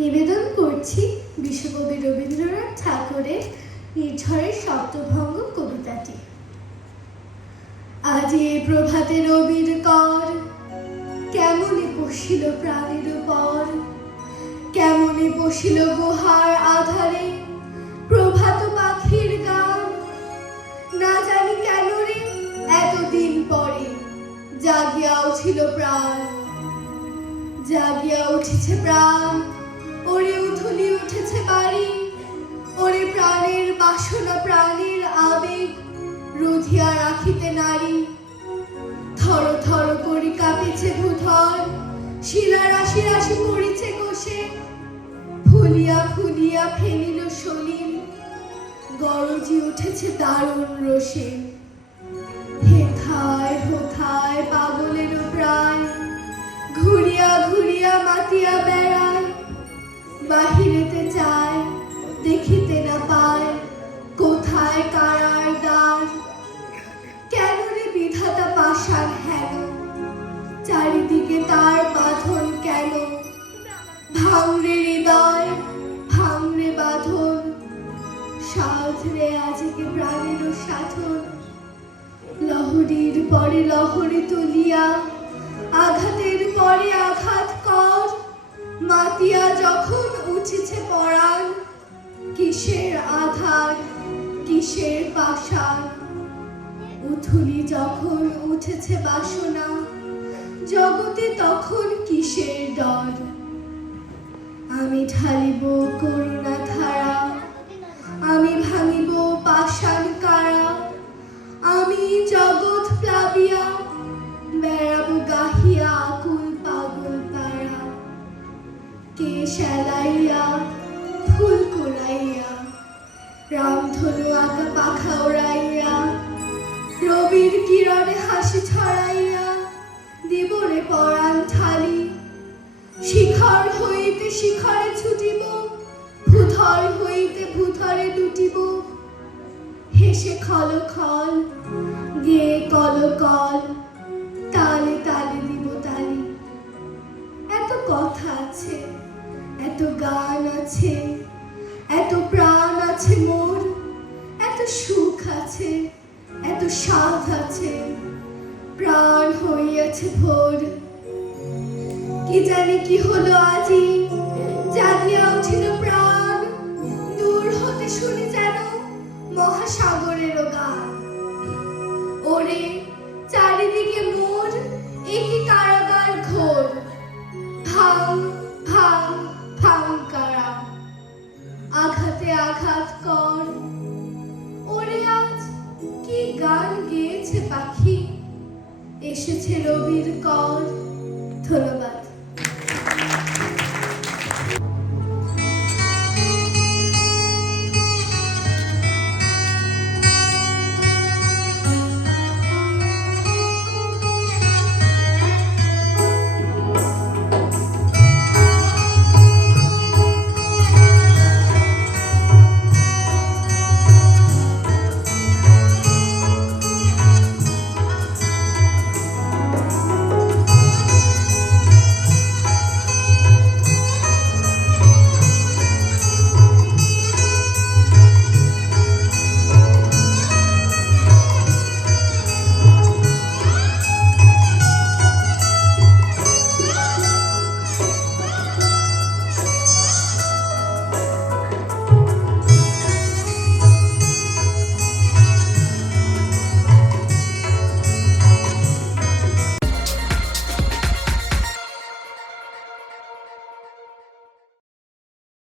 নিবেদন করছি বিশ্বকবি রবীন্দ্রনাথ ঠাকুরের নির্ঝরের সপ্তভঙ্গ কবিতাটি। আজি প্রভাতে রবির কর, কেমনে বসিল প্রাণের উপর, কেমনে বসিল গুহার আধারে প্রভাত পাখির গান। না জানি কেন রে এতদিন পরে জাগিয়া উঠিল প্রাণ, জাগিয়া উঠেছে প্রাণ। ওরে উথলি উঠেছে বাড়ি, ওরে প্রাণের বাসনা প্রাণের আবেগ রুধিয়া রাখিতে নারী। থর থর করি কাঁপিছে ভূধর, শিলা রাশি রাশি পড়িছে কোষে, ফুলিয়া ফুলিয়া ফেলিল সলিল, গরজি উঠেছে দারুণ রোষে। হেথায় হোথায় পাগলেরও প্রায়, ঘুরিয়া ঘুরিয়া মাতিয়া বেড়ায়। বাহিরেতে চায় দেখিতে না পায়, কোথায় কারার দ্বার। কেন রে বিধাতা পাষাণ হেন, চারিদিকে তার বাঁধন কেন। ভাঙরে হৃদয় ভাঙরে বাঁধন, সাধরে আজকে প্রাণেরও সাধন। লহরীর পরে লহরী তুলিয়া, আঘাতের পরে আঘাত কর। মাতিয়া যখন উঠেছে পরাণ, কিসের আধার কিসের পাষাণ। উথুলি যখন উঠেছে বাসনা, জগতে তখন কিসের ডর। আমি ঢালিব করুণা ধারা, আমি ভাঙিব পাষাণ কারা। আমি জগৎ প্লাবিয়া বেড়াবো গাহিয়া আকুল পাগল পাড়া। কে শ্যালাইয়া ফুল কুড়াইয়া, রামধনু আঁকা পাখা ওড়াইয়া, রবির কিরণে হাসি ছড়াইয়া দিব রে পরাণ ঠালি। শিখর হইতে শিখরে ছুটিব, ভূধর হইতে ভূধরে লুটিব। হেসে খল খল গেয়ে কল কল, তালে তালে দিব তালি। এত কথা আছে, এত গান আছে, এত প্রাণ আছে মোর, এত সুখ আছে, এত সাধ আছে, প্রাণ হইয়াছে ভোর। কি জানি কি হলো আজি, জাগিয়া উঠিল প্রাণ। দূর হতে শুনি যেন মহাসাগরেরও গান। ওরে চারিদিকে মোর একই কারাগার ঘোর, ভাঙ ভাঙ ভাঙ কারা, আঘাতে আঘাত কর। ওরে আজ কি গান গেয়েছে পাখি, এসেছে রবির কর।